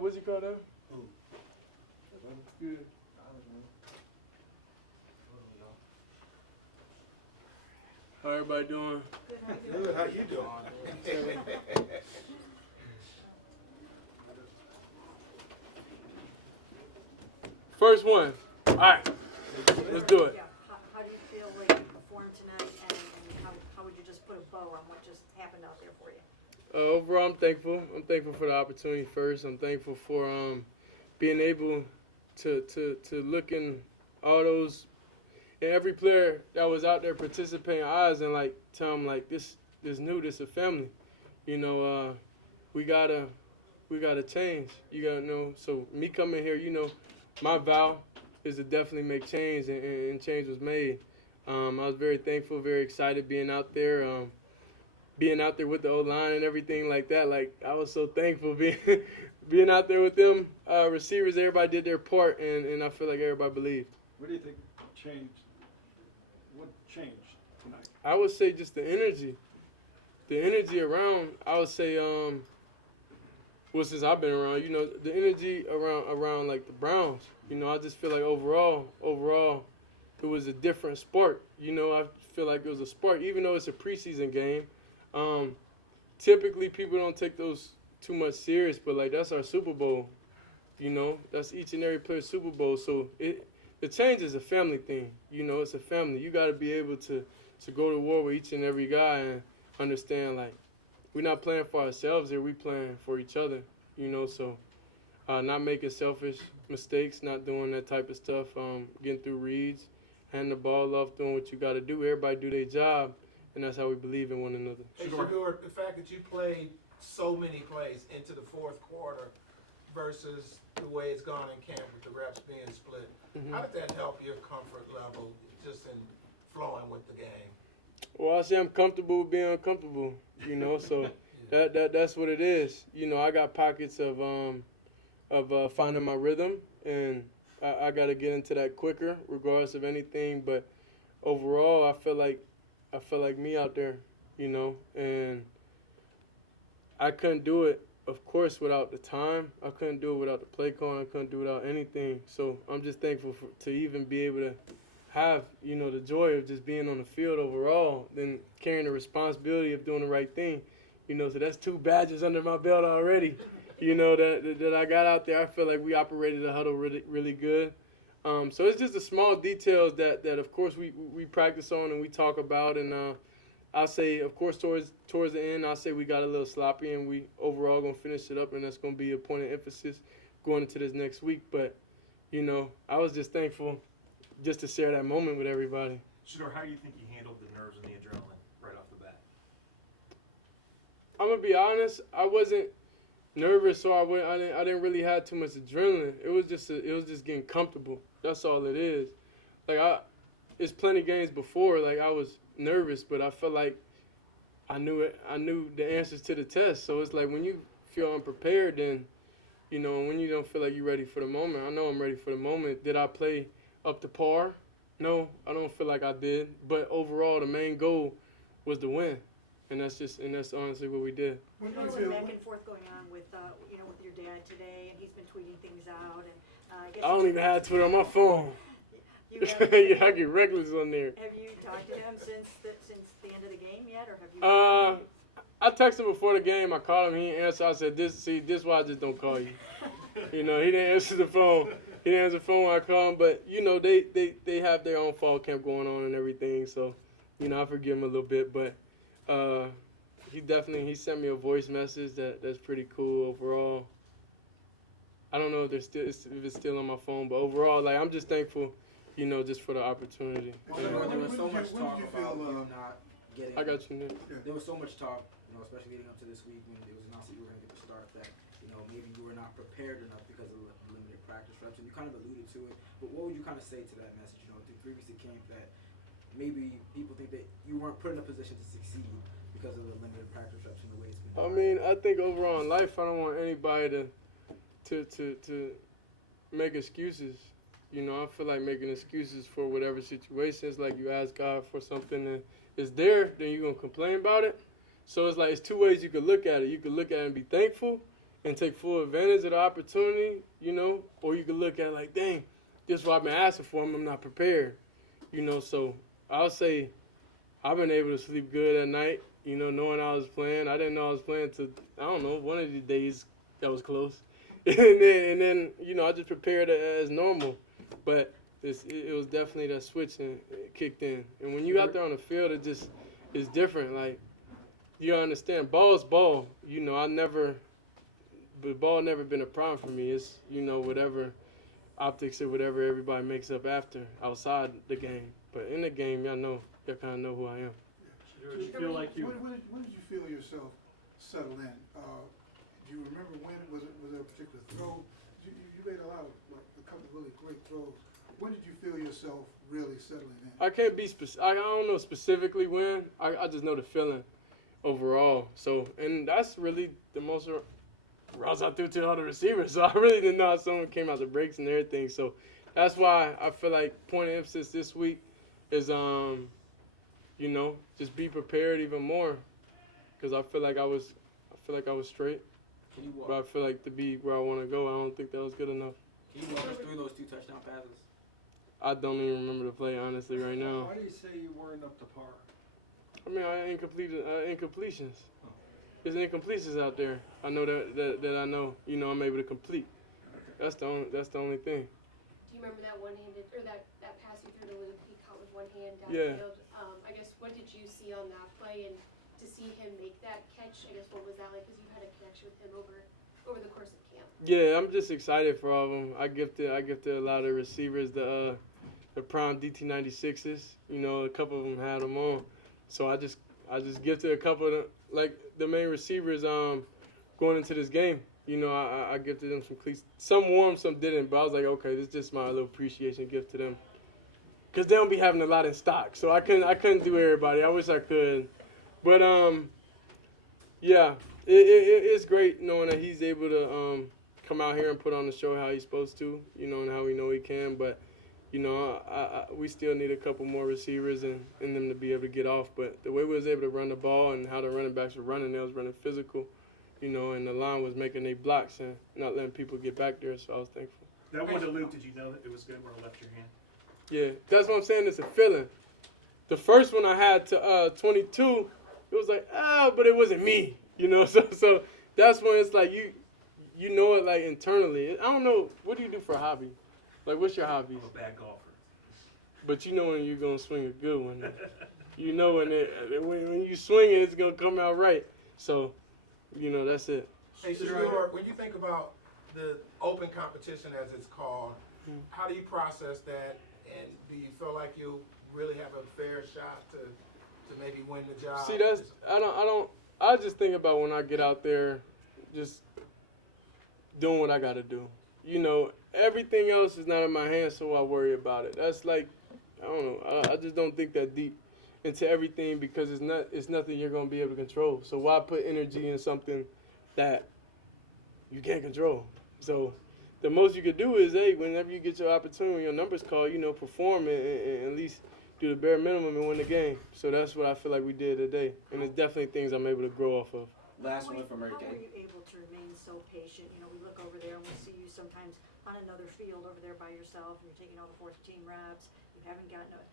What's he called that? Who? Good. How everybody doing? Good. How you doing? First one. All right. Let's do it. Yeah. How do you feel like you performed tonight, and how would you just put a bow on what just happened out there for you? Overall, I'm thankful. I'm thankful for the opportunity first. I'm thankful for being able to look in all those and every player that was out there participating eyes and like tell them like this new, this a family. You know, we gotta change. You gotta know. So me coming here, you know, my vow is to definitely make change, and change was made. I was very thankful, very excited being out there. Being out there with the O-line and everything like that, like I was so thankful being out there with them receivers. Everybody did their part, and I feel like everybody believed. What do you think changed? What changed tonight? I would say just the energy around. I would say well, since I've been around, you know, the energy around like the Browns. You know, I just feel like overall, it was a different sport. You know, I feel like it was a sport, even though it's a preseason game. Typically, people don't take those too much serious, but like that's our Super Bowl. You know, that's each and every player's Super Bowl. So the change is a family thing. You know, it's a family. You got to be able to go to war with each and every guy and understand like we're not playing for ourselves here. We playing for each other. You know, so not making selfish mistakes, not doing that type of stuff. Getting through reads, handing the ball off, doing what you got to do. Everybody do their job. And that's how we believe in one another. Hey, Shedeur, the fact that you played so many plays into the fourth quarter versus the way it's gone in camp with the reps being split, how did that help your comfort level just in flowing with the game? Well, I say I'm comfortable with being uncomfortable, you know, so that's what it is. You know, I got pockets of finding my rhythm, and I got to get into that quicker regardless of anything. But overall, I feel like me out there, you know, and I couldn't do it, of course, without the time. I couldn't do it without the play calling. I couldn't do it without anything. So I'm just thankful to even be able to have, you know, the joy of just being on the field overall, then carrying the responsibility of doing the right thing. You know, so that's 2 badges under my belt already, you know, that I got out there. I feel like we operated the huddle really, really good. So it's just the small details that of course we practice on and we talk about, and I'll say, of course, towards the end, I'll say we got a little sloppy, and we overall gonna finish it up, and that's gonna be a point of emphasis going into this next week. But you know, I was just thankful just to share that moment with everybody. Shedeur, how do you think you handled the nerves and the adrenaline right off the bat? I'm gonna be honest, I wasn't nervous, so I didn't really have too much adrenaline. It was just getting comfortable. That's all it is. Like it's plenty games before. Like I was nervous, but I felt like I knew it. I knew the answers to the test. So it's like when you feel unprepared, then you know when you don't feel like you're ready for the moment. I know I'm ready for the moment. Did I play up to par? No, I don't feel like I did. But overall, the main goal was to win. And that's honestly what we did. There's a little back and forth going on with with your dad today, and he's been tweeting things out. And I guess I don't even have Twitter on my phone. Yeah, I get reckless on there. Have you talked to him since the end of the game yet, or have you? I texted him before the game. I called him. He didn't answer. I said, "This is why I just don't call you." You know, he didn't answer the phone. He didn't answer the phone when I called him. But you know, they have their own fall camp going on and everything. So, you know, I forgive him a little bit, but. He sent me a voice message that's pretty cool overall. I don't know if it's still on my phone, but overall, like I'm just thankful, you know, just for the opportunity. There was so much talk about you not getting. I got you, Nick. There was so much talk, you know, especially leading up to this week when it was announced that you were going to get the start. That you know maybe you were not prepared enough because of the limited practice reps, and you kind of alluded to it. But what would you kind of say to that message? You know, through previous camp that maybe people think that you weren't put in a position to succeed because of the limited practice reps and the way it's been. I mean, I think overall in life, I don't want anybody to make excuses. You know, I feel like making excuses for whatever situations. Like you ask God for something and it's there, then you're gonna complain about it. So it's like it's 2 ways you could look at it. You could look at it and be thankful, and take full advantage of the opportunity, you know, or you could look at it like, dang, this is what I've been asking for. I'm not prepared, you know. So I'll say I've been able to sleep good at night, you know, knowing I was playing. I didn't know I was playing till, I don't know, one of the days that was close. and then, you know, I just prepared as normal. But it was definitely that switch and it kicked in. And when you out there on the field, it just is different. Like, you understand, ball is ball. You know, but ball never been a problem for me. It's, you know, whatever optics or whatever everybody makes up after, outside the game. But in the game, y'all kind of know who I am. Shedeur, did you feel like you? When did you feel yourself settle in? Do you remember when? Was there a particular throw? You made a couple of really great throws. When did you feel yourself really settling in? I can't be specific. I don't know specifically when. I just know the feeling overall. So, and that's really the most routes I threw to all the receivers. So I really didn't know how someone came out the breaks and everything. So that's why I feel like point of emphasis this week is, you know, just be prepared even more. Because I feel like I was straight. But I feel like to be where I want to go, I don't think that was good enough. Can you walk us through those 2 touchdown passes? I don't even remember the play, honestly, right now. Why do you say you weren't up to par? I mean, incompletions. There's incompletions out there. I know that I know. You know, I'm able to complete. That's the only thing. Do you remember that one-handed, or that pass you threw to Luke, he caught with one hand Yeah. downfield? I guess, what did you see on that play, and to see him make that catch, I guess, what was that like? Because you had a connection with him over the course of camp. Yeah, I'm just excited for all of them. I gifted a lot of receivers the prime DT96s. You know, a couple of them had them on, so I just gifted a couple of them, like the main receivers going into this game. You know, I gifted them some cleats. Some wore, some didn't, but I was like, okay, this is just my little appreciation gift to them, because they don't be having a lot in stock. So I couldn't do everybody. I wish I could, but yeah, it's great knowing that he's able to come out here and put on the show how he's supposed to, you know, and how we know he can. But, you know, we still need a couple more receivers and them to be able to get off. But the way we was able to run the ball and how the running backs were running, they was running physical, you know, and the line was making their blocks and not letting people get back there. So I was thankful. That one to Luke, did you know that it was good when I left your hand? Yeah, that's what I'm saying. It's a feeling. The first one I had to 22, it was like, but it wasn't me, you know. So that's when it's like you know it like internally. I don't know, what do you do for a hobby? Like, what's your hobbies? I'm a bad golfer. But you know when you're gonna swing a good one. You know when you swing it, it's gonna come out right. So, you know, that's it. Hey, Shedeur, when you think about the open competition, as it's called, how do you process that? And do you feel like you really have a fair shot to maybe win the job? See, I just think about when I get out there, just doing what I gotta do. You know, everything else is not in my hands, so I worry about it. That's like, I don't know. I just don't think that deep into everything, because it's nothing you're gonna be able to control. So why put energy in something that you can't control? So the most you could do is, hey, whenever you get your opportunity, your numbers called, you know, perform and at least do the bare minimum and win the game. So that's what I feel like we did today, and it's definitely things I'm able to grow off of. Last one from How Eric. were you able to remain so patient? You know, we look over there and we see you sometimes on another field over there by yourself, and you're taking all the fourth team reps. You haven't gotten a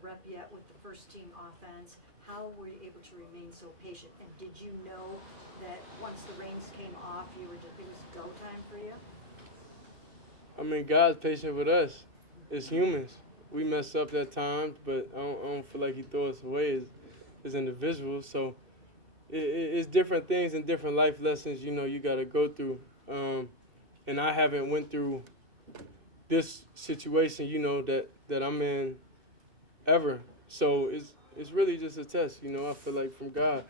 rep yet with the first team offense. How were you able to remain so patient? And did you know that once the reins came off, it was go time for you? I mean, God's patient with us. It's humans. We mess up at times, but I don't feel like he throws us away as individuals. So it's different things and different life lessons, you know, you got to go through. And I haven't went through this situation, you know, that I'm in ever. So it's really just a test, you know. I feel like from God,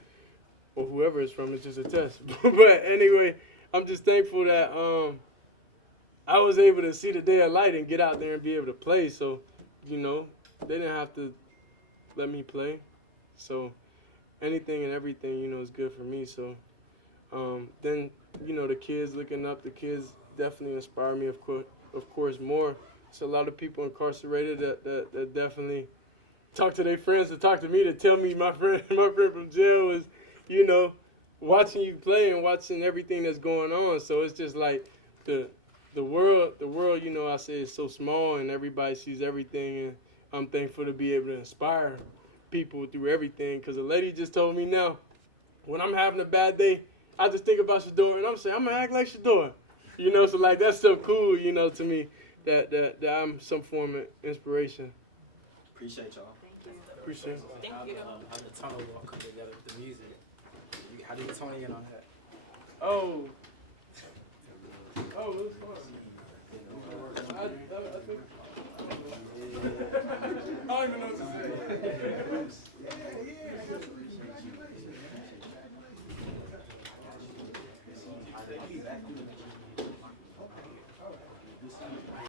or whoever it's from, it's just a test. But anyway, I'm just thankful that I was able to see the day of light and get out there and be able to play. So, you know, they didn't have to let me play. So anything and everything, you know, is good for me. So then, you know, the kids looking up, the kids definitely inspire me, of course, more. It's a lot of people incarcerated that definitely talk to their friends, to talk to me, to tell me my friend from jail is, you know, watching you play and watching everything that's going on. So it's just like the world, you know, I say is so small and everybody sees everything, and I'm thankful to be able to inspire people through everything. Because a lady just told me now, when I'm having a bad day, I just think about Shedeur and I'm saying, I'm going to act like Shedeur. You know, so like that's so cool, you know, to me that I'm some form of inspiration. Appreciate y'all. Thank you. Appreciate it. How the tunnel walk come together with the music? How do you get Tony in on that? Oh, it was fun. I think. I don't even know what to say. Yeah.